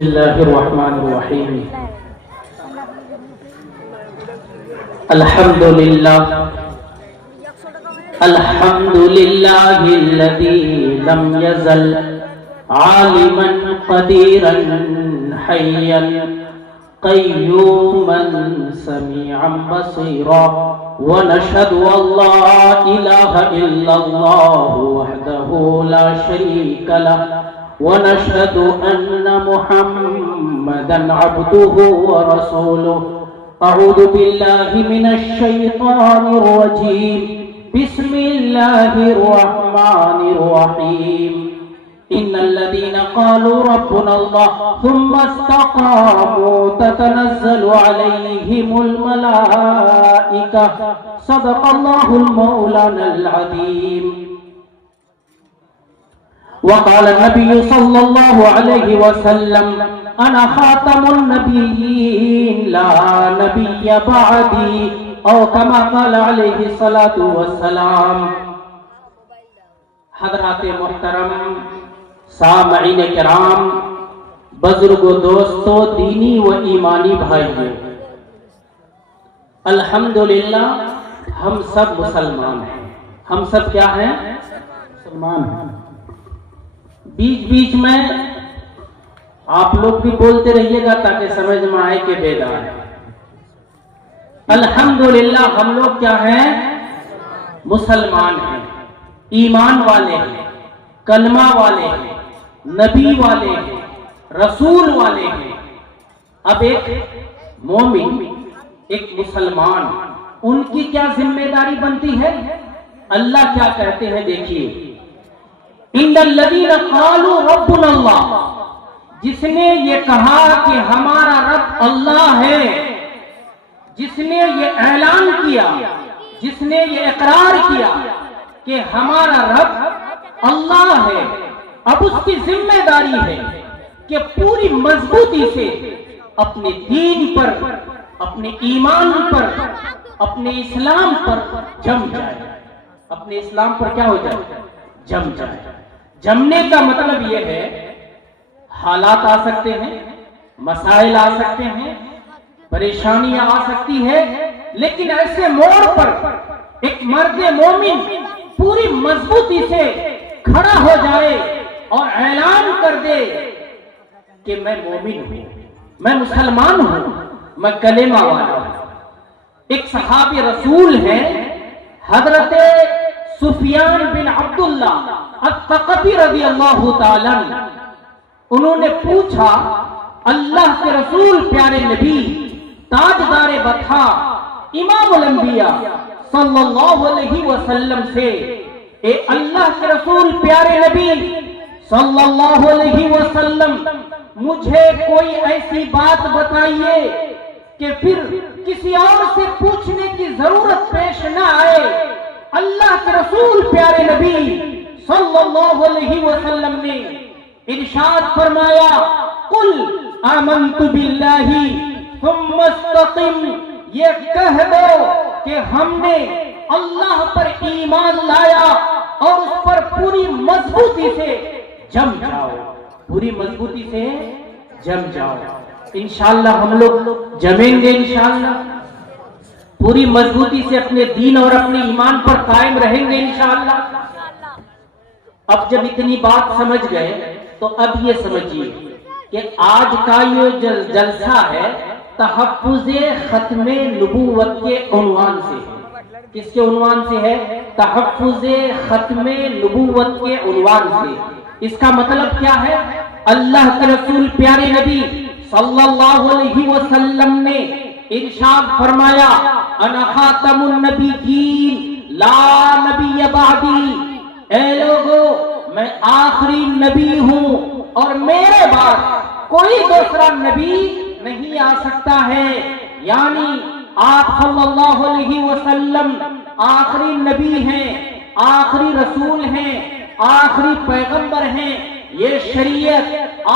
بسم الله الرحمن الرحيم. الحمد لله الذي لم يزل عالما قديرا حيا قيوما سميعا بصيرا، ونشهد أن لا إله إلا الله وحده لا شريك له، ونشهد أن محمدا عبده ورسوله. أعوذ بالله من الشيطان الرجيم. بسم الله الرحمن الرحيم. إن الذين قالوا ربنا الله ثم استقاموا تتنزل عليهم الملائكة. صدق الله المولانا العظيم. وقال النبي صلى الله عليه وسلم: أنا خاتم النبيين لا نبي بعدي، أو كما قال عليه الصلاة والسلام. حضرات محترم، سامعین کرام، بزرگو، دوستو، دینی و ایمانی بھائیو، الحمدللہ ہم سب مسلمان ہیں. ہم سب کیا ہیں؟ مسلمان ہیں. بیچ بیچ میں آپ لوگ بھی بولتے رہیے گا تاکہ سمجھ میں آئے کہ بیدار ہے. الحمدللہ ہم لوگ کیا ہیں؟ مسلمان ہیں، ایمان والے ہیں، کلمہ والے ہیں، نبی والے ہیں، رسول والے ہیں. اب ایک مومن، ایک مسلمان، ان کی کیا ذمہ داری بنتی ہے؟ اللہ کیا کہتے ہیں دیکھیے: ان الذین قالوا ربنا اللہ. جس نے یہ کہا کہ ہمارا رب اللہ ہے، جس نے یہ اعلان کیا، جس نے یہ اقرار کیا کہ ہمارا رب اللہ ہے، اب اس کی ذمہ داری ہے کہ پوری مضبوطی سے اپنے دین پر، اپنے ایمان پر، اپنے اسلام پر جم جائے. اپنے اسلام پر کیا ہو جائے؟ جم جائے. جمنے کا مطلب یہ ہے، حالات آ سکتے ہیں، مسائل آ سکتے ہیں، پریشانیاں آ سکتی ہے، لیکن ایسے موڑ پر ایک مرد مومن پوری مضبوطی سے کھڑا ہو جائے اور اعلان کر دے کہ میں مومن ہوں، میں مسلمان ہوں، میں کلمہ والا ہوں. ایک صحابی رسول ہے حضرت سفیان بن عبداللہ الثقفی رضی اللہ تعالی عنہ. انہوں نے پوچھا اللہ کے رسول پیارے نبی تاجدار بطحا امام الانبیاء صلی اللہ علیہ وسلم سے: اے اللہ کے رسول پیارے نبی صلی اللہ علیہ وسلم، مجھے کوئی ایسی بات بتائیے کہ پھر کسی اور سے پوچھنے کی ضرورت پیش نہ آئے. اللہ کے رسول پیارے نبی صلی اللہ علیہ وسلم نے ارشاد فرمایا: قل آمنت باللہ ثم استقم. یہ کہہ دو کہ ہم نے اللہ پر ایمان لایا اور اس پر پوری مضبوطی سے جم جاؤ. پوری مضبوطی سے جم جاؤ. انشاءاللہ ہم لوگ جمیں گے، انشاءاللہ پوری مضبوطی سے اپنے دین اور اپنے ایمان پر قائم رہیں گے انشاءاللہ. اب جب اتنی بات سمجھ گئے تو اب یہ سمجھیے کہ آج کا یہ جلسہ ہے تحفظ ختم نبوت کے عنوان سے. کس کے عنوان سے ہے؟ تحفظ ختم نبوت کے عنوان سے. اس کا مطلب کیا ہے؟ اللہ کے رسول پیارے نبی صلی اللہ علیہ وسلم نے ارشاد فرمایا: انا خاتم النبیین لا نبی بعدی. اے لوگو، میں آخری نبی ہوں اور میرے بعد کوئی دوسرا نبی نہیں آ سکتا ہے. یعنی آپ صلی اللہ علیہ وسلم آخری نبی ہیں، آخری رسول ہیں، آخری پیغمبر ہیں. یہ شریعت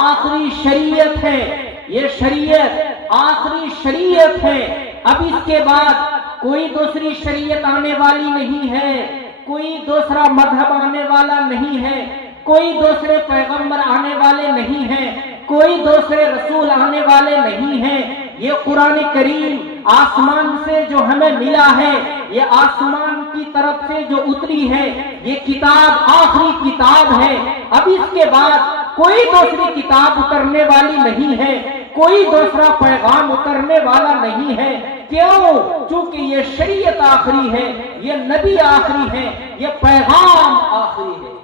آخری شریعت ہے، یہ شریعت آخری شریعت ہے. اب اس کے بعد کوئی دوسری شریعت آنے والی نہیں ہے، کوئی دوسرا مذہب آنے والا نہیں ہے، کوئی دوسرے پیغمبر آنے والے نہیں ہیں. کوئی دوسرے رسول آنے والے نہیں ہیں. یہ قرآن کریم آسمان سے جو ہمیں ملا ہے، یہ آسمان کی طرف سے جو اتری ہے، یہ کتاب آخری کتاب ہے. اب اس کے بعد کوئی دوسری کتاب اترنے والی نہیں ہے، کوئی دوسرا پیغام اترنے والا نہیں ہے. کیوں؟ چونکہ یہ شریعت آخری ہے، یہ نبی آخری ہے، یہ پیغام آخری ہے.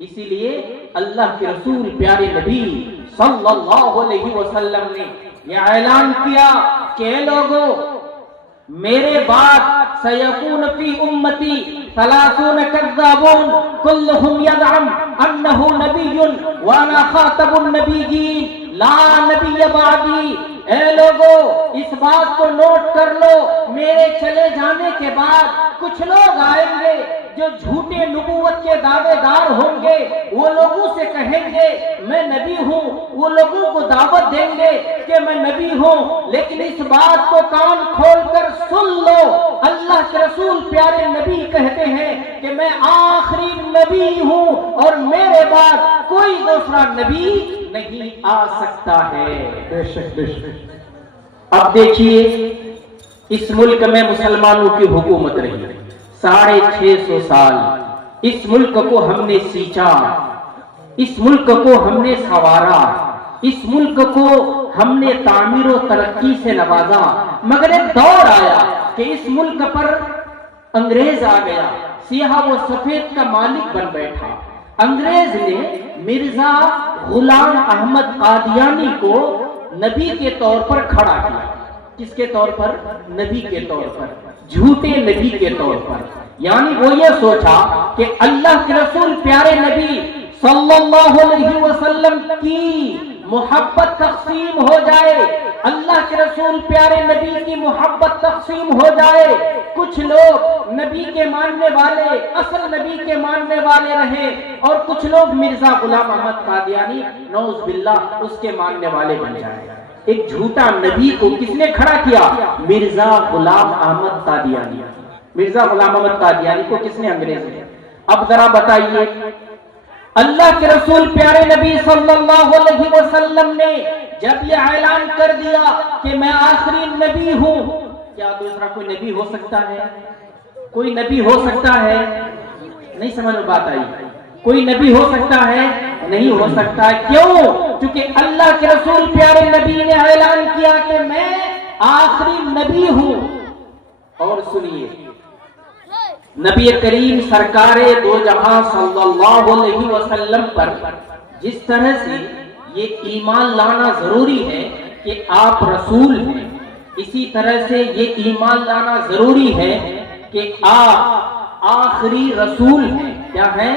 اسی لیے اللہ کے رسول پیارے نبی صلی اللہ علیہ وسلم نے یہ اعلان کیا کہ اے لوگوں، میرے بعد سیکون فی امتی 30 کذابون کلہم یزعم انہ نبی وانا خاتم النبیین لا نبی بعدی. اے لوگوں، اس بات کو نوٹ کر لو، میرے چلے جانے کے بعد کچھ لوگ آئیں گے جو جھوٹے نبوت کے دعوے دار ہوں گے. وہ لوگوں سے کہیں گے میں نبی ہوں، وہ لوگوں کو دعوت دیں گے کہ میں نبی ہوں. لیکن اس بات کو کان کھول کر سن لو، اللہ کے رسول پیارے نبی کہتے ہیں کہ میں آخری نبی ہوں اور میرے بعد کوئی دوسرا نبی نہیں آ سکتا ہے. بے شک بے شک. اب دیکھیے، اس ملک میں مسلمانوں کی حکومت رہی 650 سال. اس ملک کو ہم نے سینچا، اس ملک کو ہم نے سنوارا، اس ملک کو ہم نے تعمیر و ترقی سے نوازا. مگر ایک دور آیا کہ اس ملک پر انگریز آ گیا، سیاہ و سفید کا مالک بن بیٹھا. انگریز نے مرزا غلام احمد قادیانی کو نبی کے طور پر کھڑا کیا. کس کے طور پر؟ نبی کے طور پر، جھوٹے نبی کے طور پر. یعنی وہ یہ سوچا کہ اللہ کے رسول پیارے نبی صلی اللہ علیہ وسلم کی محبت تقسیم ہو جائے، اللہ کے رسول پیارے نبی کی محبت تقسیم ہو جائے. کچھ لوگ نبی کے ماننے والے، اصل نبی کے ماننے والے رہے، اور کچھ لوگ مرزا غلام احمد قادیانی نعوذ باللہ اس کے ماننے والے بن جائے. ایک جھوٹا نبی کو کس نے کھڑا کیا؟ مرزا غلام احمد قادیانی. مرزا غلام احمد قادیانی کو کس نے؟ انگریز نے. اب ذرا بتائیے، اللہ کے رسول پیارے نبی صلی اللہ علیہ وسلم نے جب یہ اعلان کر دیا کہ میں آخری نبی ہوں، کیا دوسرا کوئی نبی ہو سکتا ہے؟ کوئی نبی ہو سکتا ہے؟ نہیں سمجھ میں بات آئی. کوئی نبی ہو سکتا ہے؟ نہیں ہو سکتا ہے. کیوں؟ کیونکہ اللہ کے رسول پیارے نبی نے اعلان کیا کہ میں آخری نبی ہوں. اور سنیے، نبی کریم سرکار دو جہاں صلی اللہ علیہ وسلم پر جس طرح سے یہ ایمان لانا ضروری ہے کہ آپ رسول ہیں، اسی طرح سے یہ ایمان لانا ضروری ہے کہ آپ آخری رسول ہیں. کیا ہیں؟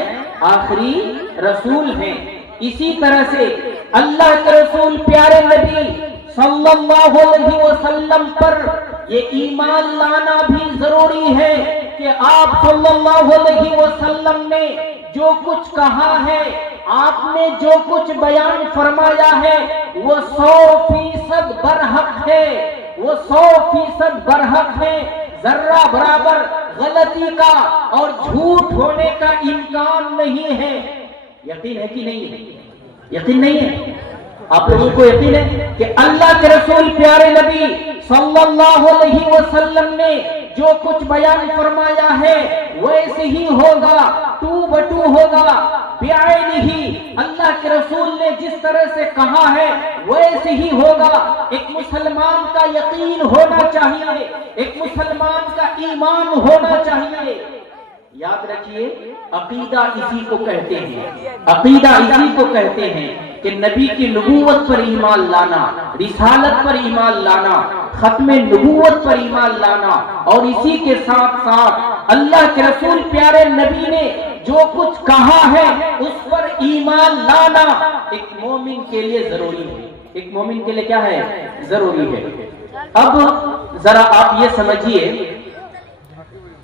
آخری رسول ہیں. اسی طرح سے اللہ کے رسول پیارے نبی صلی اللہ علیہ وسلم پر یہ ایمان لانا بھی ضروری ہے کہ آپ صلی اللہ علیہ وسلم نے جو کچھ کہا ہے، آپ نے جو کچھ بیان فرمایا ہے، وہ 100% برحق ہے، وہ 100% برحق ہے. ذرہ برابر غلطی کا اور جھوٹ ہونے کا امکان نہیں ہے. یقین ہے کہ نہیں ہے؟ یقین نہیں ہے؟ آپ لوگوں کو یقین ہے کہ اللہ کے رسول پیارے نبی صلی اللہ علیہ وسلم نے جو کچھ بیان فرمایا ہے ویسے ہی ہوگا، تو بٹو ہوگا بعینہ. اللہ کے رسول نے جس طرح سے کہا ہے ویسے ہی ہوگا. ایک مسلمان کا یقین ہونا چاہیے، ایک مسلمان کا ایمان ہونا چاہیے. یاد رکھیے، عقیدہ اسی کو کہتے ہیں، عقیدہ اسی کو کہتے ہیں کہ نبی کی نبوت پر ایمان لانا، رسالت پر ایمان لانا، ختم نبوت پر ایمان لانا، اور اسی کے ساتھ ساتھ اللہ کے رسول پیارے نبی نے جو کچھ کہا ہے اس پر ایمان لانا ایک مومن کے لیے ضروری ہے. ایک مومن کے لیے کیا ہے؟ ضروری ہے. اب ذرا آپ یہ سمجھیے،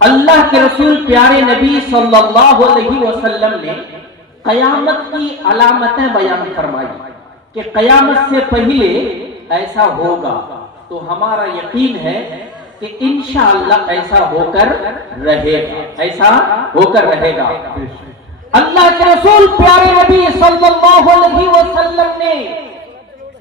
اللہ کے رسول پیارے نبی صلی اللہ علیہ وسلم نے قیامت کی علامتیں بیان فرمائی کہ قیامت سے پہلے ایسا ہوگا. تو ہمارا یقین ہے کہ انشاءاللہ ایسا ہو کر رہے گا، ایسا ہو کر رہے گا. اللہ کے رسول پیارے نبی صلی اللہ علیہ وسلم نے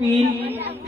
3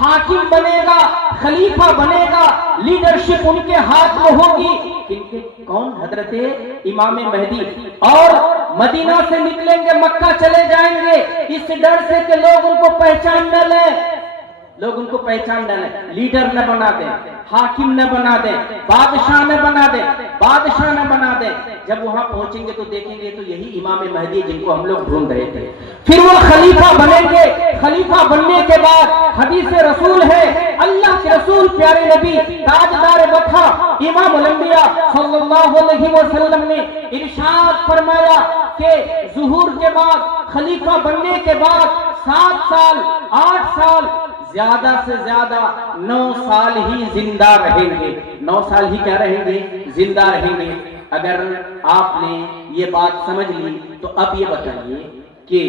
حاکم بنے گا، خلیفہ بنے گا، لیڈرشپ ان کے ہاتھ میں ہوگی. کون؟ حضرت امام مہدی. اور مدینہ سے نکلیں گے، مکہ چلے جائیں گے اس ڈر سے کہ لوگ ان کو پہچان نہ لیں، لوگ ان کو پہچان نہ لیں، لیڈر نہ بنا دیں، حاکم نہ بنا دیں، بادشاہ نہ بنا دیں، بادشاہ نہ بنا دیں. جب وہاں پہنچیں گے تو دیکھیں گے تو یہی امام مہدی جن کو ہم لوگ ڈھونڈ رہے تھے. پھر وہ خلیفہ بنیں گے. خلیفہ بننے کے بعد حدیث رسول ہے، اللہ کے رسول پیارے نبی تاجدار وطا امام الانبیاء صلی اللہ علیہ وسلم نے ارشاد فرمایا کہ ظہور کے بعد، خلیفہ بننے کے بعد 7 سال 8 سال زیادہ سے زیادہ 9 سال ہی زندہ رہیں گے. 9 سال ہی کیا رہیں گے؟ زندہ رہیں گے. اگر آپ نے یہ بات سمجھ لی تو اب یہ بتائیے کہ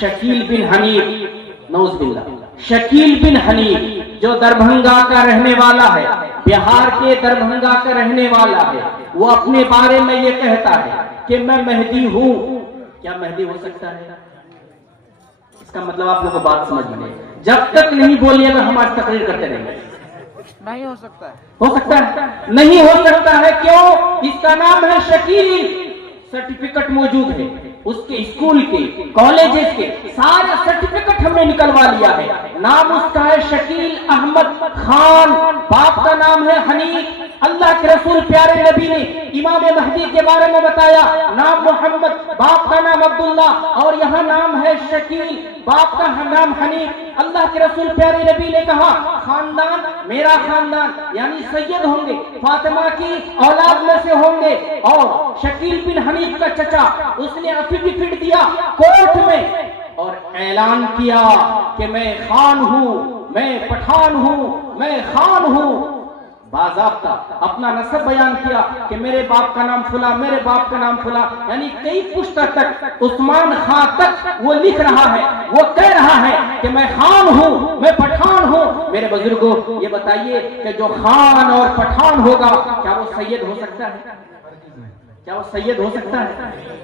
شکیل بن حنیف، نعوذ باللہ، شکیل بن حنیف جو دربھنگا کا رہنے والا ہے، بہار کے دربھنگا کا رہنے والا ہے، وہ اپنے بارے میں یہ کہتا ہے کہ میں مہدی ہوں. کیا مہدی ہو سکتا ہے؟ اس کا مطلب آپ لوگوں کو بات سمجھ لیں. جب تک نہیں بولیے گا ہم آج تقریر کرتے رہیں گے. نہیں ہو سکتا ہے. ہو سکتا ہے؟ نہیں ہو سکتا ہے. کیوں؟ اس کا نام ہے شکیل. سرٹیفکیٹ موجود ہے اس کے، اسکول کے، کالجز کے سارے سرٹیفکیٹ ہم نے نکلوا لیا ہے. نام اس کا ہے شکیل احمد خان، باپ کا نام ہے حنیف. اللہ کے رسول پیارے نبی نے امام مہدی کے بارے میں بتایا، نام محمد، باپ کا نام عبداللہ، اور یہاں نام ہے شکیل، باپ کا نام حنیف. اللہ کے رسول پیارے نبی نے کہا خاندان میرا خاندان، یعنی سید ہوں گے، فاطمہ کی اولاد میں سے ہوں گے. اور شکیل بن حنیف کا چچا، اس نے افیڈیوٹ دیا کورٹ میں اور اعلان کیا کہ میں خان ہوں، میں پٹھان ہوں، میں خان ہوں. باضابطہ اپنا نسب بیان کیا کہ میرے باپ کا نام فلاں، میرے باپ کا نام فلاں، یعنی کئی پشتہ تک عثمان خان تک وہ لکھ رہا ہے، وہ کہہ رہا ہے کہ میں خان ہوں، میں پٹھان ہوں. میرے بزرگوں یہ بتائیے کہ جو خان اور پٹھان ہوگا کیا وہ سید ہو سکتا ہے؟ کیا وہ سید ہو سکتا ہے؟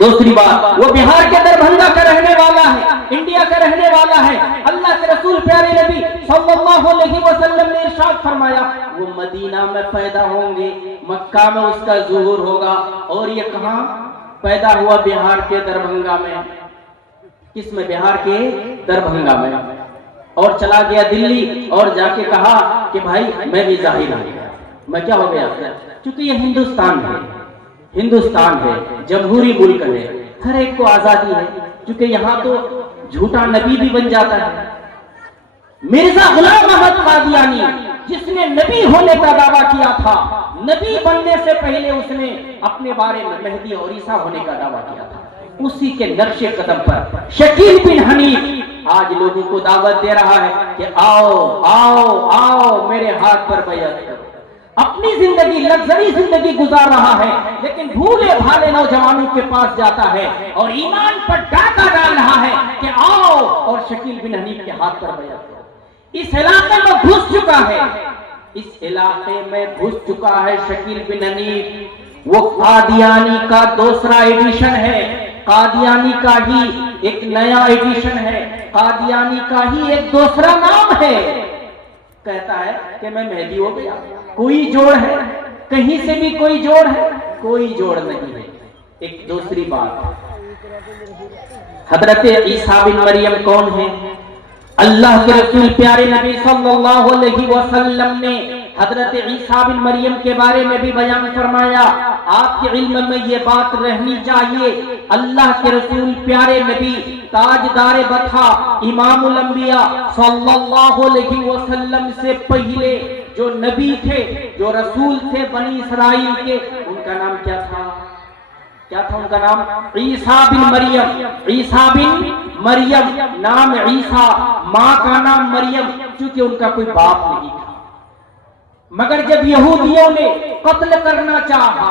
دوسری بات، وہ بہار کے دربھنگا کا رہنے والا ہے، انڈیا کا رہنے والا ہے. اللہ کے رسول پیارے نبی صلی اللہ علیہ وسلم نے ارشاد فرمایا وہ مدینہ میں پیدا ہوں گے، مکہ میں اس کا ظہور ہوگا. اور یہ کہاں پیدا ہوا؟ بہار کے دربھنگا میں. کس میں؟ بہار کے دربھنگا میں. اور چلا گیا دلی اور جا کے کہا کہ بھائی میں بھی ظاہر ہو گیا. میں کیا ہو گیا؟ چونکہ یہ ہندوستان ہے، ہندوستان ہے، جمہوری ملک ہے، ہر ایک کو آزادی ہے. کیونکہ یہاں تو جھوٹا نبی بھی بن جاتا ہے. مرزا غلام احمد قادیانی جس نے نبی ہونے کا دعویٰ کیا تھا، نبی بننے سے پہلے اس نے اپنے بارے میں مہدی اور عیسیٰ ہونے کا دعویٰ کیا تھا. اسی کے نقش قدم پر شکیل بن حنیف آج لوگوں کو دعوت دے رہا ہے کہ آؤ آؤ آؤ میرے ہاتھ پر بیعت کرو. اپنی زندگی لگژری زندگی گزار رہا ہے، لیکن بھولے بھالے نوجوانوں کے پاس جاتا ہے اور ایمان پر ڈاکہ ڈال رہا ہے کہ آؤ اور شکیل بن حنیف کے ہاتھ پر بیعت کرو. اس علاقے میں گھس چکا ہے، اس علاقے میں گھس چکا ہے شکیل بن حنیف. وہ قادیانی کا دوسرا ایڈیشن ہے، قادیانی کا ہی ایک نیا ایڈیشن ہے، قادیانی کا ہی ایک دوسرا نام ہے. کہتا ہے کہ میں مہدی ہو گیا. کوئی جوڑ ہے؟ کہیں سے بھی کوئی جوڑ ہے؟ کوئی جوڑ نہیں ہے. ایک دوسری بات، حضرت عیسیٰ بن مریم کون ہے؟ اللہ کے رسول پیارے نبی صلی اللہ علیہ وسلم نے حضرت عیسیٰ بن مریم کے بارے میں بھی بیان فرمایا. آپ کے علم میں یہ بات رہنی چاہیے، اللہ کے رسول پیارے نبی تاجدار بطا امام الانبیاء صلی اللہ علیہ وسلم سے پہلے جو نبی تھے، جو رسول تھے بنی اسرائیل کے، ان کا نام کیا تھا؟ کیا تھا ان کا نام؟ عیسیٰ بن مریم. عیسیٰ بن مریم، نام عیسیٰ، ماں کا نام مریم، چونکہ ان کا کوئی باپ نہیں تھا. مگر جب یہودیوں نے قتل کرنا چاہا،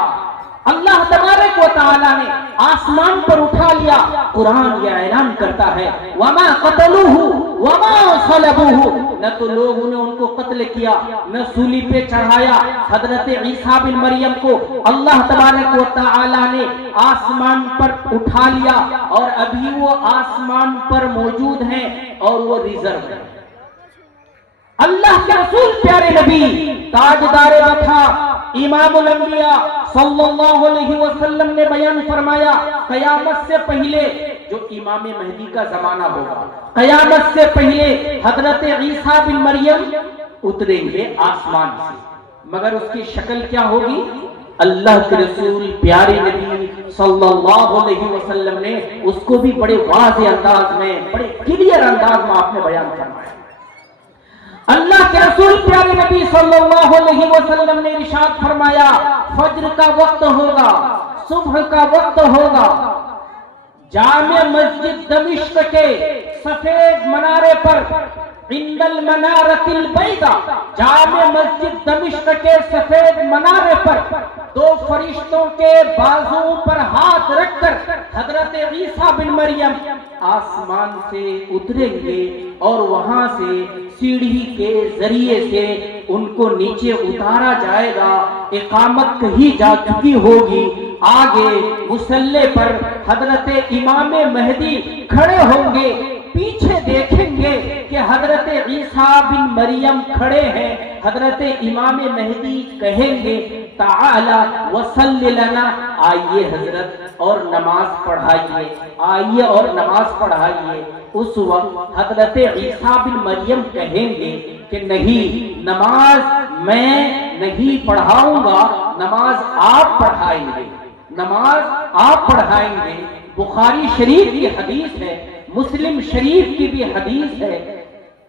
اللہ تبارک و تعالی نے آسمان پر اٹھا لیا. قرآن یہ اعلان کرتا ہے وَمَا قَتَلُوهُ وَمَا صَلَبُوهُ، نہ تو لوگوں نے ان کو قتل کیا، نہ سولی پہ چڑھایا. حضرت عیسیٰ بن مریم کو اللہ تبارک و تعالی نے آسمان پر اٹھا لیا اور ابھی وہ آسمان پر موجود ہیں اور وہ ریزرو ہے. اللہ کے رسول پیارے نبی تاجدار وفا امام الانبیاء صلی اللہ علیہ وسلم نے بیان فرمایا، قیامت سے پہلے جو امام مہدی کا زمانہ ہوگا، قیامت سے پہلے حضرت عیسیٰ بن مریم اتریں گے آسمان سے، مگر اس کی شکل کیا ہوگی؟ اللہ کے رسول پیارے نبی صلی اللہ علیہ وسلم نے اس کو بھی بڑے واضح انداز میں، بڑے کلیئر انداز میں آپ نے بیان فرمایا۔ اللہ کے رسول پیارے نبی صلی اللہ علیہ وسلم نے ارشاد فرمایا، فجر کا وقت ہوگا، صبح کا وقت ہوگا، جامع مسجد دمشق کے سفید منارے پر، عند المنارۃ البیضاء، جامع مسجد دمشق کے سفید منارے پر دو فرشتوں کے بازو پر ہاتھ رکھ کر حضرت عیسیٰ بن مریم آسمان سے اتریں گے اور وہاں سے سیڑھی کے ذریعے سے ان کو نیچے اتارا جائے گا۔ اقامت کہیں جا چکی ہوگی، آگے مصلی پر حضرت امام مہدی کھڑے ہوں گے، پیچھے دیکھیں گے کہ حضرت عیسیٰ بن مریم کھڑے ہیں، حضرت امام مہدی کہیں گے تعالی وصلی لنا، آئیے حضرت اور نماز پڑھائیے، آئیے اور نماز پڑھائیے۔ اس وقت حضرت عیسیٰ بن مریم کہیں گے کہ نہیں، نماز میں نہیں پڑھاؤں گا، نماز آپ پڑھائیں گے، نماز آپ پڑھائیں گے۔ بخاری شریف کی حدیث ہے، مسلم شریف کی بھی حدیث ہے۔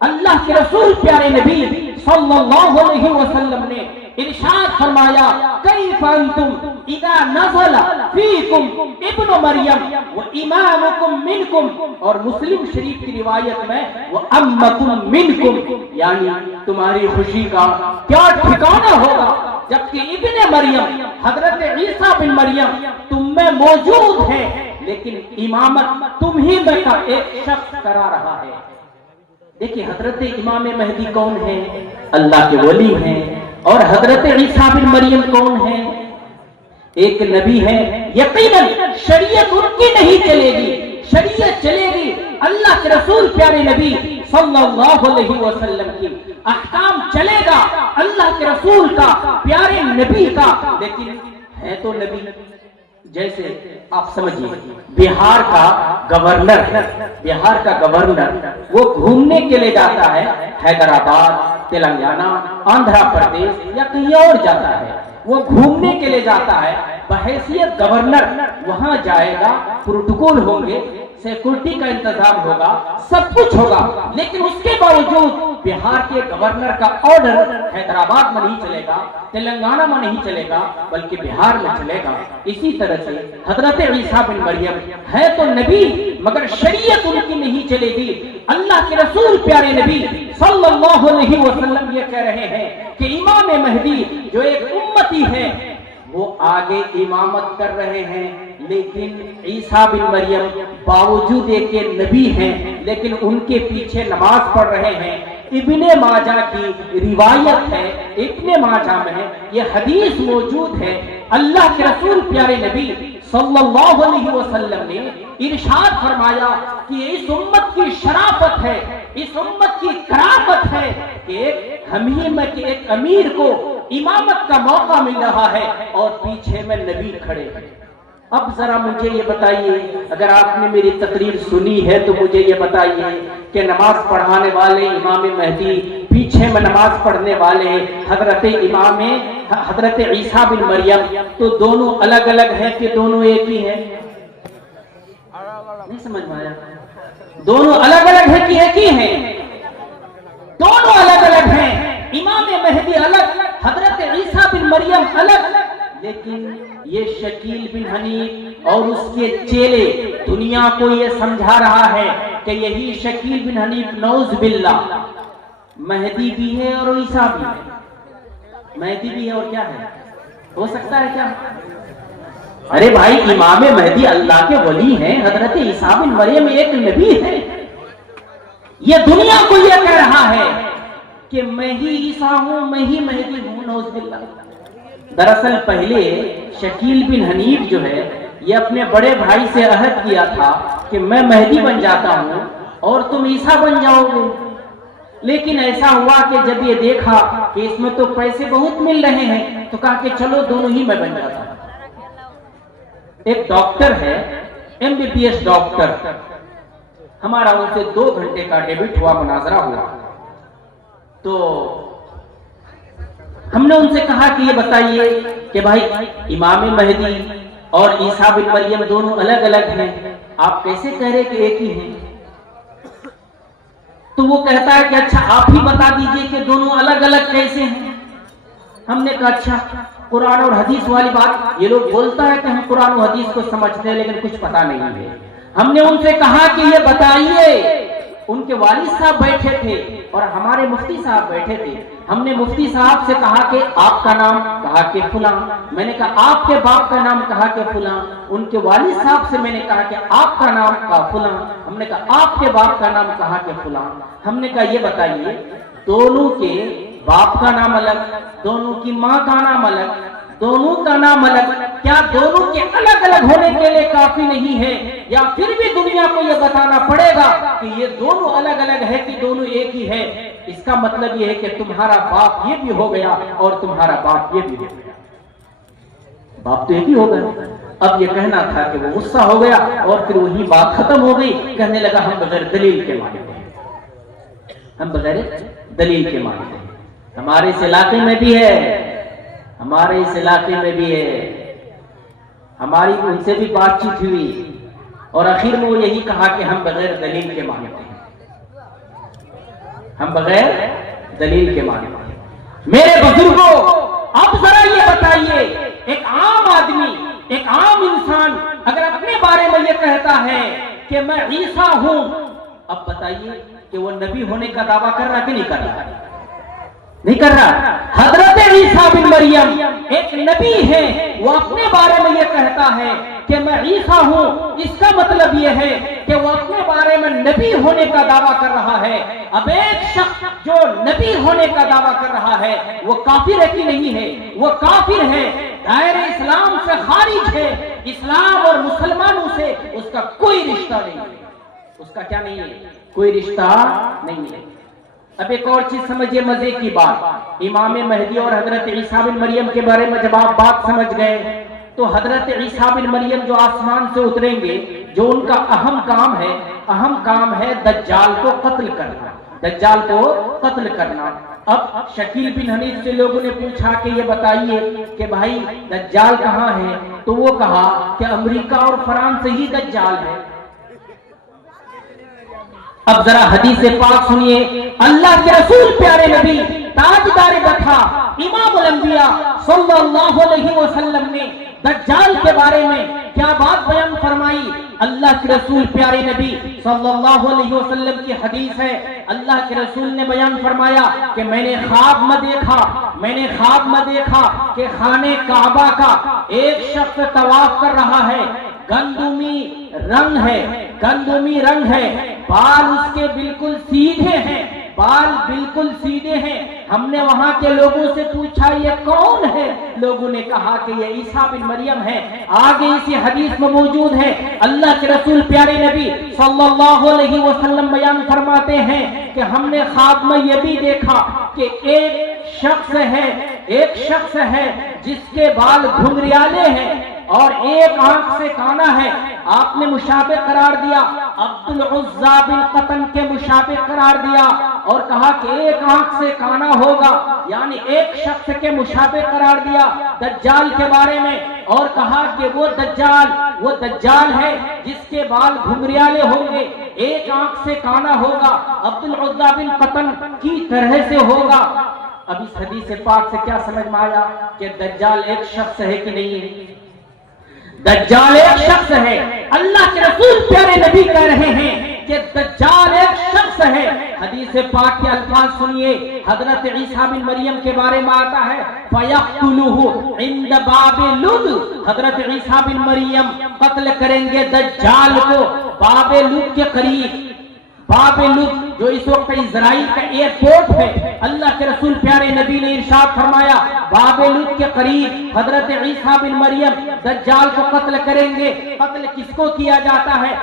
اللہ کے رسول پیارے نبی صلی اللہ علیہ وسلم نے ارشاد فرمایا، کیف انتم اذا نزل فیکم ابن مریم وامامکم منکم، اور مسلم شریف کی روایت میں وامکم منکم، یعنی تمہاری خوشی کا کیا ٹھکانہ ہوگا جبکہ ابن مریم حضرت عیسیٰ بن مریم تم میں موجود ہے، لیکن امامت تم ہی میں کا ایک شخص کرا رہا ہے۔ دیکھیں حضرت امام مہدی کون ہے؟ اللہ کے ولی ہیں۔ اور حضرت عیسیٰ بن مریم کون ہیں؟ ایک نبی ہے۔ یقیناً شریعت ان کی نہیں چلے گی، شریعت چلے گی اللہ کے رسول پیارے نبی صلی اللہ علیہ وسلم کی، احکام چلے گا اللہ کے رسول کا، پیارے نبی کا، لیکن ہے تو نبی۔ جیسے آپ سمجھیے بہار کا گورنر وہ گھومنے کے لیے جاتا ہے حیدرآباد، تلنگانہ، آندھرا پردیش یا کہیں اور جاتا ہے، وہ گھومنے کے لیے جاتا ہے، بحیثیت گورنر وہاں جائے گا، پروٹوکول ہوں گے، سیکورٹی کا انتظام ہوگا، سب کچھ ہوگا، لیکن اس کے باوجود بہار کے گورنر کا آرڈر حیدرآباد میں نہیں چلے گا، تلنگانہ میں نہیں چلے گا، بلکہ بہار میں چلے گا۔ اسی طرح سے حضرت عیسیٰ بن مریم ہے تو نبی، مگر شریعت ان کی نہیں چلے گی۔ اللہ کے رسول پیارے نبی صلی اللہ علیہ وسلم یہ کہہ رہے ہیں کہ امام مہدی جو ایک امتی ہے وہ آگے امامت کر رہے ہیں، لیکن عیسیٰ بن مریم باوجود کہ نبی ہیں لیکن ان کے پیچھے نماز پڑھ رہے ہیں۔ ابن ماجہ کی روایت ہے، ابن ماجہ میں یہ حدیث موجود ہے، اللہ کے رسول پیارے نبی صلی اللہ علیہ وسلم نے ارشاد فرمایا کہ اس امت کی شرافت ہے، اس امت کی کرامت ہے کہ ایک امیر کو امامت کا موقع مل رہا ہے اور پیچھے میں نبی کھڑے ہیں۔ اب ذرا مجھے یہ بتائیے، اگر آپ نے میری تقریر سنی ہے تو مجھے یہ بتائیے کہ نماز پڑھانے والے امام مہدی، پیچھے میں نماز پڑھنے والے حضرت عیسیٰ بن مریم، تو دونوں الگ الگ ہیں کہ دونوں ایک ہی ہیں؟ نہیں سمجھ میں آیا؟ دونوں الگ الگ ہیں کہ ایک ہی ہیں؟ دونوں الگ الگ ہیں، امام مہدی الگ، حضرت عیسیٰ بن مریم الگ، لیکن یہ شکیل بن حنیف اور اس کے چیلے دنیا کو یہ سمجھا رہا ہے کہ یہی شکیل بن حنیف نعوذ باللہ مہدی بھی ہے اور عیسیٰ بھی ہے، مہدی بھی ہے اور کیا ہے؟ ہو سکتا ہے کیا؟ ارے بھائی امام مہدی اللہ کے ولی ہیں، حضرت عیسیٰ بن مریم ایک نبی ہے، یہ دنیا کو یہ کہہ رہا ہے کہ میں ہی عیسیٰ ہوں، میں ہی مہدی ہوں، نعوذ باللہ۔ دراصل پہلے شکیل بن حنیف جو ہے یہ اپنے بڑے بھائی سے عہد کیا تھا کہ میں مہدی بن جاتا ہوں اور تم عیسیٰ بن جاؤ گے، لیکن ایسا ہوا کہ جب یہ دیکھا کہ اس میں تو پیسے بہت مل رہے ہیں تو کہا کہ چلو دونوں ہی میں بن جاتا ہوں۔ ایک ڈاکٹر ہے، MBBS ڈاکٹر، ہمارا ان سے 2 گھنٹے کا ڈیبٹ ہوا، مناظرہ ہوا، تو ہم نے ان سے کہا کہ یہ بتائیے کہ بھائی امام مہدی اور عیسیٰ بن مریم دونوں الگ الگ ہیں، آپ کیسے کہہ رہے کہ ایک ہی ہیں؟ تو وہ کہتا ہے کہ اچھا آپ ہی بتا دیجئے کہ دونوں الگ الگ کیسے ہیں۔ ہم نے کہا اچھا قرآن اور حدیث والی بات، یہ لوگ بولتا ہے کہ ہم قرآن و حدیث کو سمجھتے ہیں لیکن کچھ پتا نہیں ہے۔ ہم نے ان سے کہا کہ یہ بتائیے، ان کے والد صاحب بیٹھے تھے اور ہمارے مفتی صاحب بیٹھے تھے، ہم نے مفتی صاحب سے کہا کہ آپ کا نام، کہا کہ فلاں، میں نے کہا آپ کے باپ کا نام، کہا کہ فلاں، ان کے والد صاحب سے میں نے کہا کہ آپ کا نام، کہا فلاں، ہم نے کہا آپ کے باپ کا نام، کہا کہ فلاں۔ ہم نے کہا یہ بتائیے دونوں کے باپ کا نام الگ، دونوں کی ماں کا نام الگ، دونوں کا نام الگ، کیا دونوں کے الگ الگ ہونے کے لیے کافی نہیں ہے، یا پھر بھی دنیا کو یہ بتانا پڑے گا کہ یہ دونوں الگ الگ ہے کہ دونوں ایک ہی ہے؟ اس کا مطلب یہ ہے کہ تمہارا باپ یہ بھی ہو گیا اور تمہارا باپ یہ بھی ہو گیا، باپ تو ایک ہی ہو گیا۔ اب یہ کہنا تھا کہ وہ غصہ ہو گیا اور پھر وہی بات ختم ہو گئی، کہنے لگا ہم بغیر دلیل کے مانتے ہیں، ہم بغیر دلیل کے مانتے ہیں۔ ہمارے اس علاقے میں بھی ہے، ہمارے اس علاقے میں بھی ہے، ہماری ان سے بھی بات چیت ہوئی اور آخر میں وہ یہی کہا کہ ہم بغیر دلیل کے مانتے ہیں، ہم بغیر دلیل کے مانتے ہیں۔ میرے بزرگوں اب ذرا یہ بتائیے، ایک عام آدمی، ایک عام انسان اگر اپنے بارے میں یہ کہتا ہے کہ میں عیسیٰ ہوں، اب بتائیے کہ وہ نبی ہونے کا دعویٰ کر رہا کہ نہیں کر رہا؟ نہیں کر رہا۔ حضرت عیسیٰ بن مریم ایک نبی ہے، وہ اپنے بارے میں یہ کہتا ہے کہ میں عیسیٰ ہوں، اس کا مطلب یہ ہے کہ وہ اپنے بارے میں نبی ہونے کا دعویٰ کر رہا ہے۔ اب ایک شخص جو نبی ہونے کا دعویٰ کر رہا ہے وہ کافر ہے کہ نہیں ہے؟ وہ کافر ہے، دائرہ اسلام سے خارج ہے، اسلام اور مسلمانوں سے اس کا کوئی رشتہ نہیں ہے، اس کا کیا نہیں ہے؟ کوئی رشتہ نہیں ہے۔ اب ایک اور چیز سمجھیے، مزے کی بات، امام مہدی اور حضرت عیسیٰ بن مریم کے بارے میں جب آپ بات سمجھ گئے تو حضرت عیسیٰ بن مریم جو آسمان سے اتریں گے، جو ان کا اہم کام ہے دجال کو قتل کرنا، دجال کو قتل کرنا۔ اب شکیل بن حنیف سے لوگوں نے پوچھا کہ یہ بتائیے کہ بھائی دجال کہاں ہے؟ تو وہ کہا کہ امریکہ اور فرانس سے ہی دجال ہے۔ اب ذرا حدیث پاک سنیے، اللہ کے رسول پیارے نبی تاجدار بطھا امام الانبیاء صلی اللہ علیہ وسلم نے دجال کے بارے میں کیا بات بیان فرمائی۔ اللہ کے رسول پیارے نبی صلی اللہ علیہ وسلم کی حدیث ہے، اللہ کے رسول نے بیان فرمایا کہ میں نے خواب میں دیکھا کہ خانے کعبہ کا ایک شخص طواف کر رہا ہے، گندمی رنگ ہے، بال اس کے بالکل سیدھے ہیں، ہم نے وہاں کے لوگوں سے پوچھا یہ کون ہے؟ لوگوں نے کہا کہ یہ عیسیٰ بن مریم ہے۔ آگے اسی حدیث میں موجود ہے، اللہ کے رسول پیارے نبی صلی اللہ علیہ وسلم بیان فرماتے ہیں کہ ہم نے خواب میں یہ بھی دیکھا کہ ایک شخص ہے جس کے بال گھنگریالے ہیں اور ایک آنکھ سے کانا ہے۔ آپ نے مشابہ قرار دیا، عبد العزیٰ بن قطن کے مشابہ قرار دیا اور کہا کہ ایک آنکھ سے کانا ہوگا، یعنی ایک شخص کے مشابہ قرار دیا دجال کے بارے میں، اور کہا کہ وہ دجال ہے جس کے بال گھنگریالے ہوں گے، ایک آنکھ سے کانا ہوگا، عبد العزیٰ بن قطن کی طرح سے ہوگا۔ اب اس حدیث پاک سے کیا سمجھ میں آیا کہ دجال ایک شخص ہے کہ نہیں ہے؟ دجال ایک شخص ہے۔ اللہ کے رسول پیارے نبی کہہ رہے ہیں کہ دجال ایک شخص ہے۔ حدیث پاک کے الفاظ سنیے، حضرت عیسیٰ بن مریم کے بارے میں آتا ہے فَيَقْتُلُهُ عِنْدَ بَابِ لُدْ، حضرت عیسیٰ بن مریم قتل کریں گے دجال کو باب لد کے قریب۔ باب لد جو اس وقت اسرائیل کا ایئرپورٹ ہے، اللہ کے رسول پیارے نبی نے ارشاد فرمایا باب لد کے قریب حضرت عیسیٰ بن مریم دجال کو قتل کریں گے۔ قتل کس کو کیا جاتا ہے؟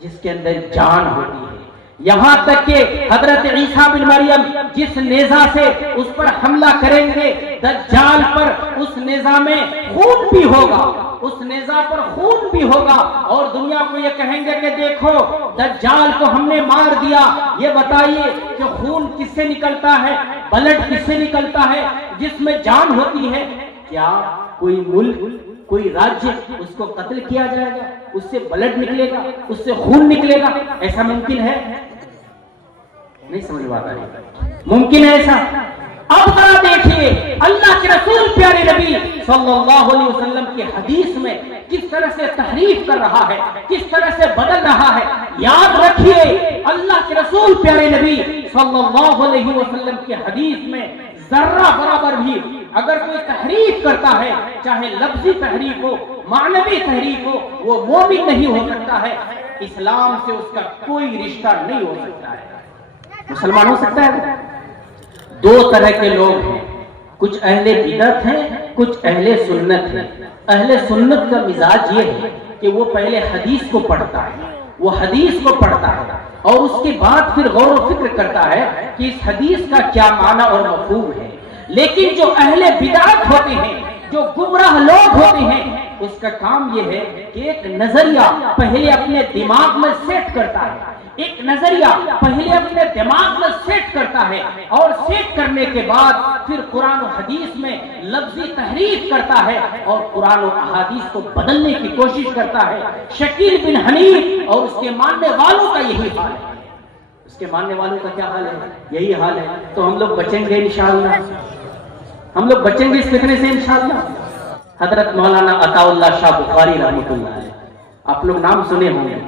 جس کے اندر جان ہوتی ہے، یہاں تک کہ حضرت عیسیٰ بن مریم جس نیزہ سے اس پر حملہ کریں گے دجال پر، اس نیزہ میں خون بھی ہوگا، اس نیزہ پر خون بھی ہوگا، اور دنیا کو یہ کہیں گے کہ دیکھو دجال کو ہم نے مار دیا۔ یہ بتائیے کہ خون کس سے نکلتا ہے، بلڈ کس سے نکلتا ہے، جس میں جان ہوتی ہے؟ کیا کوئی ملک، کوئی راجیہ اس کو قتل کیا جائے گا، اس سے بلڈ نکلے گا، اس سے خون نکلے گا؟ ایسا ممکن ہے؟ نہیں سمجھ بات آئی، ممکن ہے ایسا؟ اب ذرا دیکھیے اللہ کے رسول پیارے نبی صلی اللہ علیہ وسلم کی حدیث میں کس طرح سے تحریف کر رہا ہے، کس طرح سے بدل رہا ہے۔ یاد رکھیے اللہ کے رسول پیارے نبی صلی اللہ علیہ وسلم کی حدیث میں ذرہ برابر بھی اگر کوئی تحریف کرتا ہے، چاہے لفظی تحریف ہو، معنوی تحریف ہو، وہ مومن نہیں ہو سکتا ہے، اسلام سے اس کا کوئی رشتہ نہیں ہو سکتا ہے۔ مسلمان ہو سکتا ہے؟ دو طرح کے لوگ ہیں، کچھ اہل بدعت ہیں، کچھ اہل سنت ہیں۔ اہل سنت کا مزاج یہ ہے کہ وہ پہلے حدیث کو پڑھتا ہے، وہ حدیث کو پڑھتا ہے اور اس کے بعد پھر غور و فکر کرتا ہے کہ اس حدیث کا کیا معنی اور مفہوم ہے۔ لیکن جو اہل بدعت ہوتے ہیں، جو گمراہ لوگ ہوتے ہیں، اس کا کام یہ ہے کہ ایک نظریہ پہلے اپنے دماغ میں سیٹ کرتا ہے، ایک نظریہ پہلے اپنے دماغ میں سیٹ کرتا ہے، اور سیٹ کرنے کے بعد پھر قرآن و حدیث میں لفظی تحریف کرتا ہے اور قرآن و احادیث کو بدلنے کی کوشش کرتا ہے۔ شکیل بن حنیف اور اس کے ماننے والوں کا یہی حال ہے۔ اس کے ماننے والوں کا کیا حال ہے؟ یہی حال ہے۔ تو ہم لوگ بچیں گے انشاءاللہ، ہم لوگ بچیں گے اس فتنے سے انشاءاللہ۔ حضرت مولانا عطا اللہ شاہ بخاری رحمۃ اللہ علیہ، آپ لوگ نام سنے ہوں گے،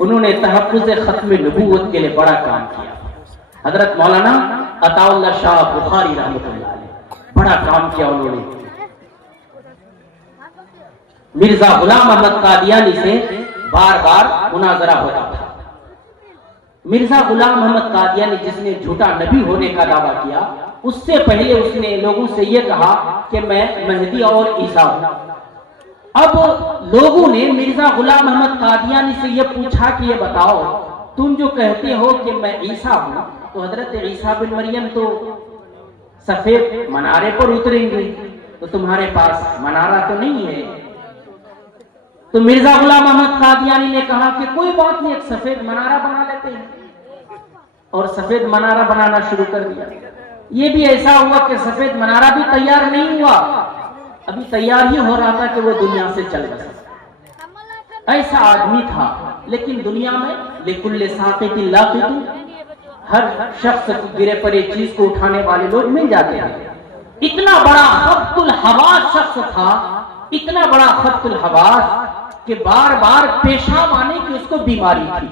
انہوں نے تحفظ ختم نبوت کے لیے بڑا کام کیا۔ حضرت مولانا عطا اللہ شاہ بخاری رحمۃ اللہ علیہ بڑا کام کیا انہوں نے۔ مرزا غلام احمد قادیانی سے بار بار مناظرہ ہوتا تھا۔ مرزا غلام احمد قادیانی جس نے جھوٹا نبی ہونے کا دعویٰ کیا، اس سے پہلے اس نے لوگوں سے یہ کہا کہ میں مہدی اور عیسیٰ ہوں۔ اب لوگوں نے مرزا غلام احمد قادیانی سے یہ پوچھا کہ یہ بتاؤ تم جو کہتے ہو کہ میں عیسیٰ ہوں، تو حضرت عیسیٰ بن مریم تو سفید منارے پر اتریں گے، تو تمہارے پاس منارہ تو نہیں ہے۔ تو مرزا غلام احمد قادیانی نے کہا کہ کوئی بات نہیں، ایک سفید منارہ بنا لیتے ہیں، اور سفید منارہ بنانا شروع کر دیا۔ یہ بھی ایسا ہوا کہ سفید منارہ بھی تیار نہیں ہوا، ابھی تیار ہی ہو رہا تھا کہ وہ دنیا سے چل گیا۔ ایسا آدمی تھا، لیکن دنیا میں لکل ساقط لاقط، ہر شخص گرے پڑے چیز کو اٹھانے والے لوگ مل جاتے ہیں۔ اتنا بڑا خبط الحواس شخص تھا، اتنا بڑا خبط الحواس کہ بار بار پیشاب آنے کی اس کو بیماری تھی،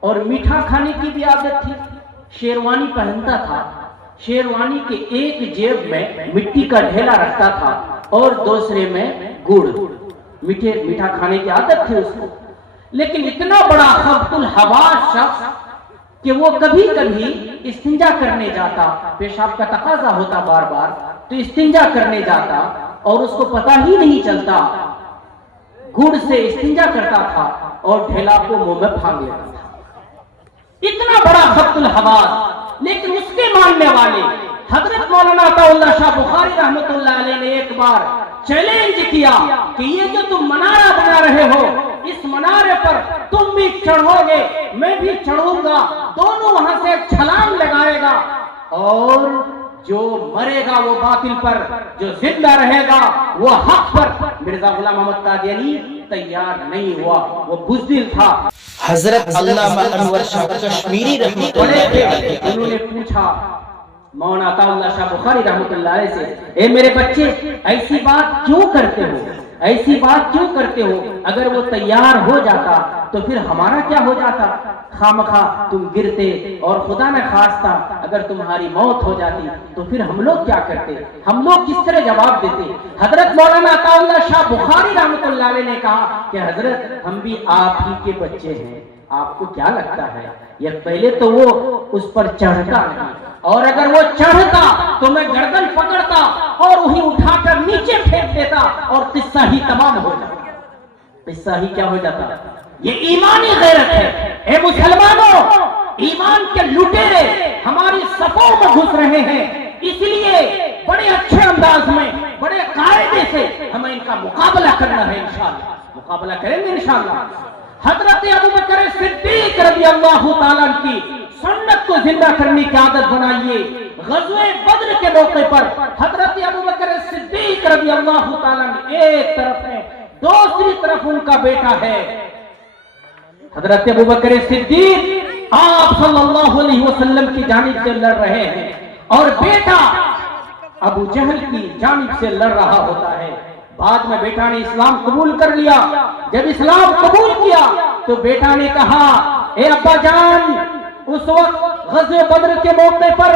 اور میٹھا کھانے کی بھی عادت تھی۔ شیروانی پہنتا تھا، شیروانی کے ایک جیب میں مٹی کا ڈھیلا رکھتا تھا اور دوسرے میں گڑ، میٹھا کھانے کی عادت تھی اس کو۔ لیکن اتنا بڑا خبط الحواس شخص کہ وہ کبھی کبھی استنجا کرنے جاتا، پیشاب کا تقاضا ہوتا بار بار، تو استنجا کرنے جاتا اور اس کو پتہ ہی نہیں چلتا، گڑ سے استنجا کرتا تھا اور ڈھیلا کو منہ میں پھانگ لیتا تھا۔ اتنا بڑا خبط الحواس، لیکن اس کے ماننے والے حضرت مولانا عطا اللہ شاہ بخاری رحمۃ اللہ علیہ نے ایک بار چیلنج کیا کہ یہ جو تم منارہ بنا رہے ہو، اس منارے پر تم بھی چڑھو گے، میں بھی چڑھوں گا، دونوں وہاں سے چھلانگ لگائے گا، اور جو مرے گا وہ باطل پر، جو زندہ رہے گا وہ حق پر۔ مرزا غلام احمد قادیانی تیار نہیں ہوا، وہ بزدل تھا۔ حضرت علامہ انور شاہ کشمیری رحمۃ اللہ علیہ، انہوں نے پوچھا مولانا عطا اللہ شاہ بخاری رحمۃ اللہ علیہ سے، اے میرے بچے ایسی بات کیوں کرتے ہو، ایسی بات کیوں کرتے ہو؟ اگر وہ تیار ہو جاتا تو پھر ہمارا کیا ہو جاتا؟ خامخواہ تم گرتے، اور خدا نہ خواستہ اگر تمہاری موت ہو جاتی تو پھر ہم لوگ کیا کرتے؟ ہم لوگ کس طرح جواب دیتے؟ حضرت مولانا عطا اللہ شاہ بخاری رحمۃ اللہ علیہ نے کہا کہ حضرت ہم بھی آپ ہی کے بچے ہیں، آپ کو کیا لگتا ہے؟ یہ پہلے تو وہ اس پر چڑھتا نہیں، اور اگر وہ چڑھتا تو میں گردن پکڑتا اور وہی اٹھا کر نیچے پھینک دیتا اور قصہ ہی تمام ہو جاتا۔ قصہ ہی کیا ہو جاتا؟ یہ ایمانی غیرت ہے۔ اے مسلمانوں، ایمان کے لٹیرے ہماری صفوں میں گھس رہے ہیں، اس لیے بڑے اچھے انداز میں، بڑے قاعدے سے ہمیں ان کا مقابلہ کرنا ہے انشاءاللہ، مقابلہ کریں گے انشاءاللہ۔ حضرت ابوبکر صدیق رضی اللہ تعالیٰ کی سنت کو زندہ کرنے کی عادت بنائیے۔ غزوہ بدر کے موقع پر حضرت ابوبکر صدیق رضی اللہ تعالیٰ ایک طرف ہے، دوسری طرف ان کا بیٹا ہے حضرت ابوبکر صدیق، آپ صلی اللہ علیہ وسلم کی جانب سے لڑ رہے ہیں اور بیٹا ابو جہل کی جانب سے لڑ رہا ہوتا ہے۔ بعد میں بیٹا نے اسلام قبول کر لیا۔ جب اسلام قبول کیا تو بیٹا نے کہا، اے ابا جان، اس وقت غزوہ بدر کے موقع پر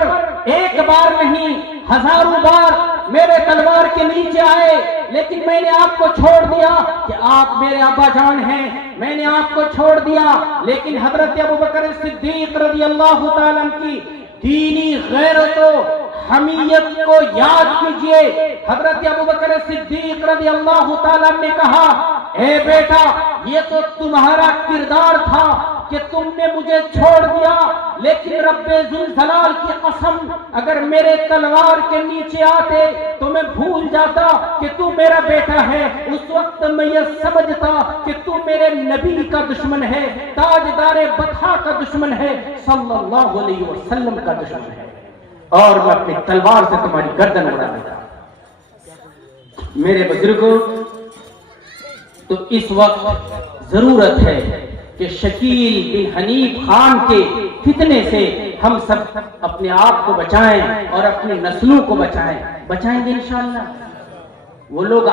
ایک بار نہیں ہزاروں بار میرے تلوار کے نیچے آئے، لیکن میں نے آپ کو چھوڑ دیا کہ آپ میرے ابا جان ہیں، میں نے آپ کو چھوڑ دیا۔ لیکن حضرت ابوبکر صدیق رضی اللہ تعالیٰ کی دینی غیرت و حمیت کو یاد کیجئے۔ حضرت ابوبکر صدیق رضی اللہ تعالیٰ نے کہا، اے بیٹا، یہ تو تمہارا کردار تھا کہ تم نے مجھے چھوڑ دیا، لیکن رب ذوالجلال کی قسم، اگر میرے تلوار کے نیچے آتے تو میں بھول جاتا کہ تو میرا بیٹا ہے۔ اس وقت میں یہ سمجھتا کہ تو میرے نبی کا دشمن ہے، تاجدار بطحا کا دشمن ہے، صلی اللہ علیہ وسلم کا دشمن ہے، اور میں اپنی تلوار سے تمہاری گردن اڑا دیتا۔ میرے بزرگوں، تو اس وقت ضرورت ہے کہ شکیل بن حنیف خان کے فتنے سے ہم سب اپنے آپ کو بچائیں اور اپنی نسلوں کو بچائیں گے انشاءاللہ۔ وہ لوگ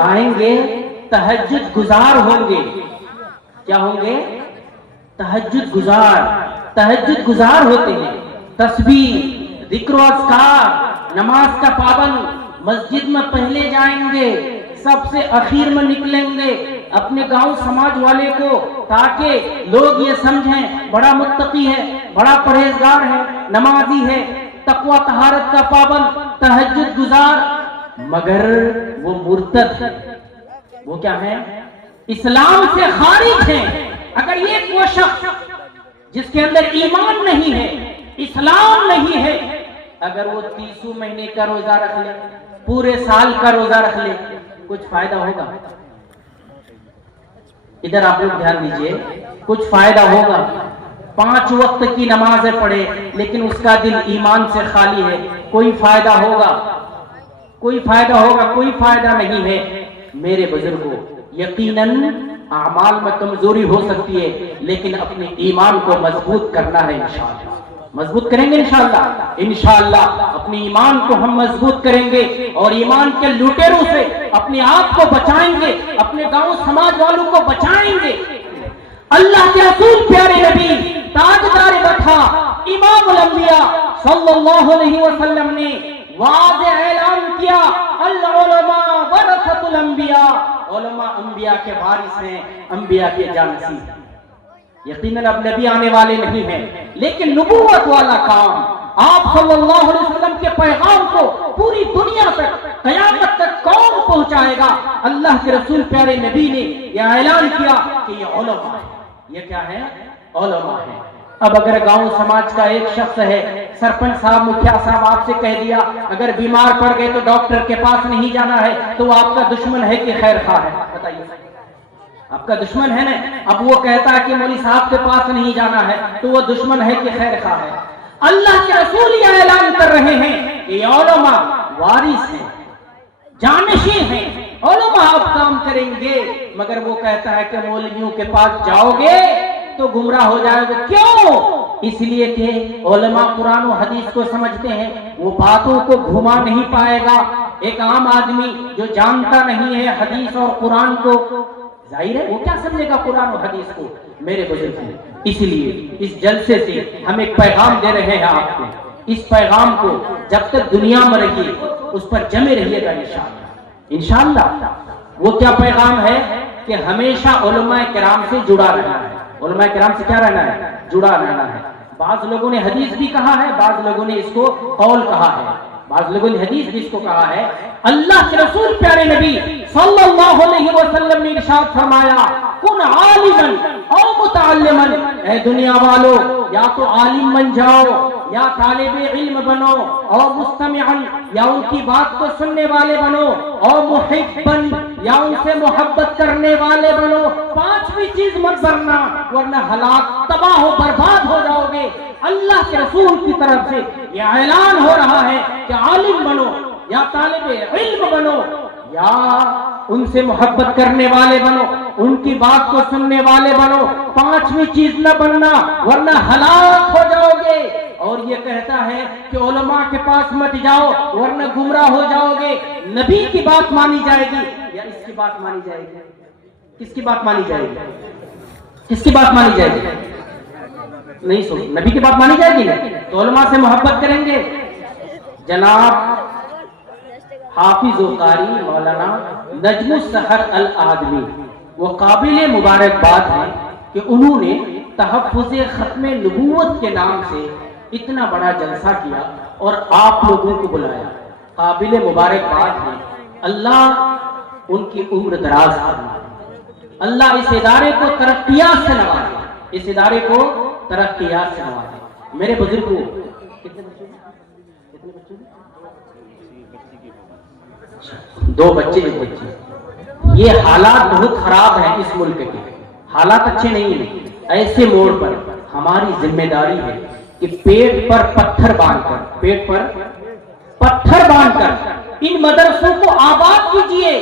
آئیں گے تہجد گزار ہوں گے۔ کیا ہوں گے؟ تہجد گزار ہوتے ہیں، تسبیح، ذکر و اذکار، نماز کا پابند، مسجد میں پہلے جائیں گے، سب سے اخیر میں نکلیں گے اپنے گاؤں سماج والے کو، تاکہ لوگ یہ سمجھیں بڑا متقی ہے، بڑا پرہیزگار ہے، نمازی ہے، تقوی طہارت کا پابند، تہجد گزار، مگر وہ مرتد ہے۔ وہ کیا ہے؟ اسلام سے خارج ہے۔ اگر یہ وہ شخص جس کے اندر ایمان نہیں ہے، اسلام نہیں ہے، اگر وہ 30 مہینے کا روزہ رکھ لے، پورے سال کا روزہ رکھ لے، کچھ فائدہ ہوگا؟ ادھر آپ لوگ دھیان دیجئے، کچھ فائدہ ہوگا؟ 5 وقت کی نمازیں پڑھے لیکن اس کا دل ایمان سے خالی ہے، کوئی فائدہ ہوگا؟ کوئی فائدہ نہیں ہے۔ میرے بزرگوں، یقیناً اعمال میں کمزوری ہو سکتی ہے، لیکن اپنے ایمان کو مضبوط کرنا ہے انشاءاللہ۔ مضبوط کریں گے انشاءاللہ اپنے ایمان کو ہم مضبوط کریں گے اور ایمان کے لوٹیروں سے اپنے آپ کو بچائیں گے، اپنے گاؤں سماج والوں کو بچائیں گے۔ اللہ کے رسول پیارے نبی تاجدار بطحا امام الانبیاء صلی اللہ علیہ وسلم نے واضح اعلان کیا، العلماء ورثۃ الانبیاء، علماء انبیاء کے وارث ہیں، انبیاء کے جانشین ہیں۔ یقیناً اب نبی آنے والے نہیں ہیں، لیکن نبوت والا کام، آپ صلی اللہ علیہ وسلم کے پیغام کو پوری دنیا تک، قیامت تک کون پہنچائے گا؟ اللہ کے رسول پیارے نبی نے یہ اعلان کیا کہ یہ علماء ہے۔ یہ کیا ہے؟ علماء ہے۔ اب اگر گاؤں سماج کا ایک شخص ہے، سرپنچ صاحب، مکھیا صاحب آپ سے کہہ دیا اگر بیمار پڑ گئے تو ڈاکٹر کے پاس نہیں جانا ہے، تو وہ آپ کا دشمن ہے کہ خیر خواہ ہے؟ بتائیے، آپ کا دشمن ہے نا۔ اب وہ کہتا ہے کہ مولوی صاحب کے پاس نہیں جانا ہے، تو وہ دشمن ہے کہ خیر خواہ ہے؟ اللہ کے رسول یہ اعلان کر رہے ہیں کہ یہ علماء وارث ہیں، جانشین ہیں، علماء آپ کام کریں گے۔ مگر وہ کہتا ہے کہ مولویوں کے پاس جاؤ گے تو گمراہ ہو جائے گا۔ کیوں؟ اس لیے کہ علماء قرآن و حدیث کو سمجھتے ہیں، وہ باتوں کو گھما نہیں پائے گا۔ ایک عام آدمی جو جانتا نہیں ہے حدیث اور قرآن کو، ظاہر ہے وہ کیا سمجھے گا قرآن و حدیث کو؟ میرے بزرگ، اس لیے اس جلسے سے ہم ایک پیغام دے رہے ہیں آپ کو۔ اس پیغام کو جب تک دنیا میں رہیے اس پر جمے رہیے گا انشاءاللہ۔ وہ کیا پیغام ہے کہ ہمیشہ علماء کرام سے جڑا رہنا ہے۔ علماء کرام سے کیا رہنا ہے؟ جڑا رہنا ہے۔ بعض لوگوں نے حدیث بھی کہا ہے، بعض لوگوں نے اس کو قول کہا ہے۔ بعض لوگوں نے حدیث بھی اس کو کہا ہے، اللہ کے رسول پیارے نبی صلی اللہ علیہ وسلم نے ارشاد فرمایا کن عالما او متعلما، اے دنیا والو یا تو عالم بن جاؤ یا طالب علم بنو، او مستمعا یا ان کی بات کو سننے والے بنو، او محبا یا ان سے محبت کرنے والے بنو، پانچویں چیز مت کرنا ورنہ ہلاک تباہ و برباد ہو جاؤ گے۔ اللہ کے رسول کی طرف سے یہ اعلان ہو رہا ہے کہ عالم بنو یا طالب علم بنو یا ان سے محبت کرنے والے بنو، ان کی بات کو سننے والے بنو، پانچویں چیز نہ بننا ورنہ ہلاک ہو جاؤ گے۔ اور یہ کہتا ہے کہ علماء کے پاس مت جاؤ ورنہ گمراہ ہو جاؤ گے۔ نبی کی بات مانی جائے گی یا اس کی بات مانی جائے گی؟ کس کی بات مانی جائے گی؟ کس کی بات مانی جائے گی؟ نہیں سن، نبی کی بات مانی جائے گی نا، تو علماء سے محبت کریں گے۔ جناب حافظ و قاری مولانا نجم السحر الآدمی، وہ قابل مبارکباد ہیں کہ انہوں نے تحفظ ختم نبوت کے نام سے اتنا بڑا جلسہ کیا اور آپ لوگوں کو بلایا، قابل مبارکباد ہیں۔ اللہ ان کی عمر دراز فرمائے، اللہ اس ادارے کو ترقیات سے نوازے، اس ادارے کو ترقیات سے نوازے۔ میرے بزرگوں، کتنے بچے؟ دو بچے، ایک بچی۔ یہ حالات بہت خراب ہیں اس ملک کے، حالات اچھے نہیں ہیں۔ ایسے موڑ پر ہماری ذمہ داری ہے کہ پیٹ پر پتھر باندھ کر، پیٹ پر پتھر باندھ کر ان مدرسوں کو آباد کیجئے،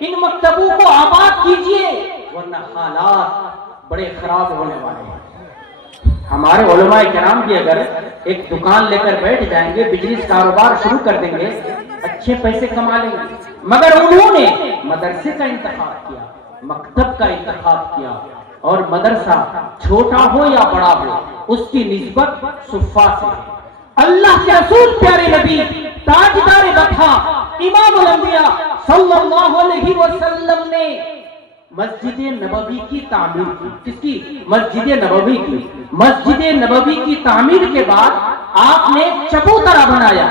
ان مکتبوں کو آباد کیجئے، ورنہ حالات بڑے خراب ہونے والے ہیں۔ ہمارے علماء کرام بھی اگر ایک دکان لے کر بیٹھ جائیں گے، بزنس کاروبار شروع کر دیں گے، اچھے پیسے کما لیں گے، مگر انہوں نے مدرسے کا انتخاب کیا، مکتب کا انتخاب کیا، اور مدرسہ چھوٹا ہو یا بڑا ہو اس کی نسبت صفا سے ہے۔ اللہ کے رسول پیارے نبی تاجدار بطحہ امام الانبیاء صلی اللہ علیہ وسلم نے مسجد نبوی کی تعمیر کی۔ کس کی؟ مسجد نبوی کی۔ مسجد نبوی کی تعمیر کے بعد آپ نے چبوترا بنایا،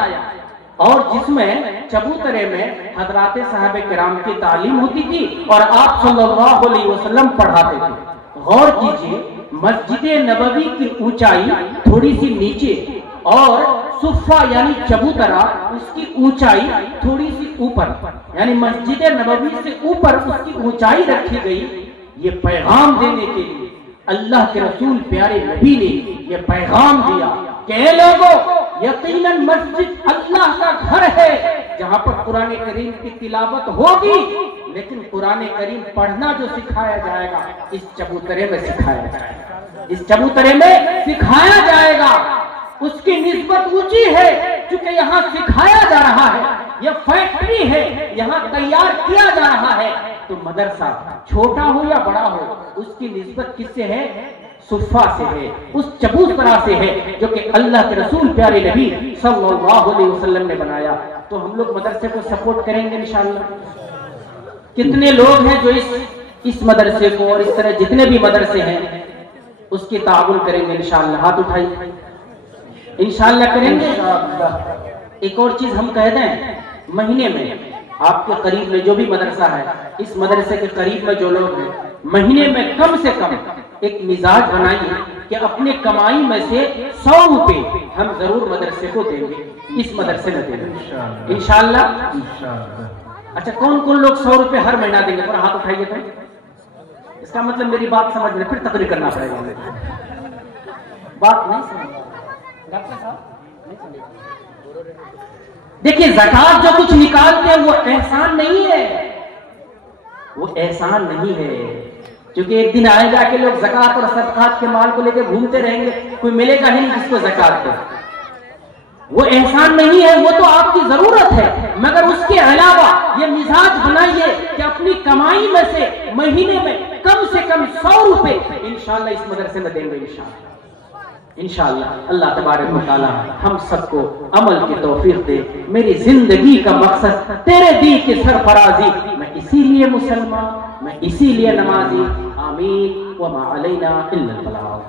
اور جس میں چبوترے میں حضرات صحابہ کرام کی تعلیم ہوتی تھی اور آپ صلی اللہ علیہ وسلم پڑھاتے تھے۔ غور کیجئے، مسجد نبوی کی اونچائی تھوڑی سی نیچے اور صفہ یعنی چبوترا اس کی اونچائی تھوڑی سی اوپر، یعنی مسجد نبوی سے اوپر اس کی اونچائی رکھی گئی۔ یہ پیغام دینے کے لیے اللہ کے رسول پیارے نبی نے یہ پیغام دیا کہ اے لوگوں، یقیناً مسجد اللہ کا گھر ہے جہاں پر قرآن کریم کی تلاوت ہوگی، لیکن قرآن کریم پڑھنا جو سکھایا جائے گا اس چبوترے میں سکھایا جائے گا، اس چبوترے میں سکھایا جائے گا۔ اس کی نسبت اونچی ہے چونکہ یہاں سکھایا جا رہا ہے، یہ فیکٹری ہے، یہاں تیار کیا جا رہا ہے۔ تو مدرسہ چھوٹا ہو یا بڑا ہو اس کی نسبت کس سے ہے؟ صفہ سے ہے، اس چبوترا سے ہے جو کہ اللہ کے رسول پیارے نبی صلی اللہ علیہ وسلم نے بنایا۔ تو ہم لوگ مدرسے کو سپورٹ کریں گے انشاءاللہ۔ کتنے لوگ ہیں جو اس مدرسے کو اور اس طرح جتنے بھی مدرسے ہیں اس کی تعاون کریں گے انشاءاللہ؟ ہاتھ اٹھائیے، انشاءاللہ کریں گے۔ ایک اور چیز ہم کہہ دیں، مہینے میں آپ کے قریب میں جو بھی مدرسہ ہے، اس مدرسے کے قریب میں جو لوگ ہیں، مہینے میں کم سے کم ایک مزاج بنائیے کہ اپنے کمائی میں سے 100 روپے ہم ضرور مدرسے کو دیں گے، اس مدرسے میں دیں گے انشاءاللہ۔ اچھا، کون کون لوگ 100 روپے ہر مہینہ دیں گے؟ پر ہاتھ اٹھائیے تھے۔ اس کا مطلب میری بات سمجھ لیں، پھر تقریر کرنا پڑے گا۔ بات نہیں سمجھ دیکھیے، زکات جو کچھ نکالتے ہیں وہ احسان نہیں ہے، وہ احسان نہیں ہے، کیونکہ ایک دن آئے گا کہ لوگ زکات اور صدقات کے مال کو لے کے گھومتے رہیں گے، کوئی ملے گا نہیں جس کو زکات دے۔ وہ احسان نہیں ہے، وہ تو آپ کی ضرورت ہے، مگر اس کے علاوہ یہ مزاج بنائیے کہ اپنی کمائی میں سے مہینے میں کم سے کم 100 روپے انشاءاللہ اس مدرسے میں دیں گے انشاءاللہ۔ اللہ تبارک و تعالی ہم سب کو عمل کی توفیق دے۔ میری زندگی کا مقصد تیرے دین کی سرفرازی، میں اسی لیے مسلمان، میں اسی لیے نمازی۔ آمین۔ وما علینا الا البلاغ۔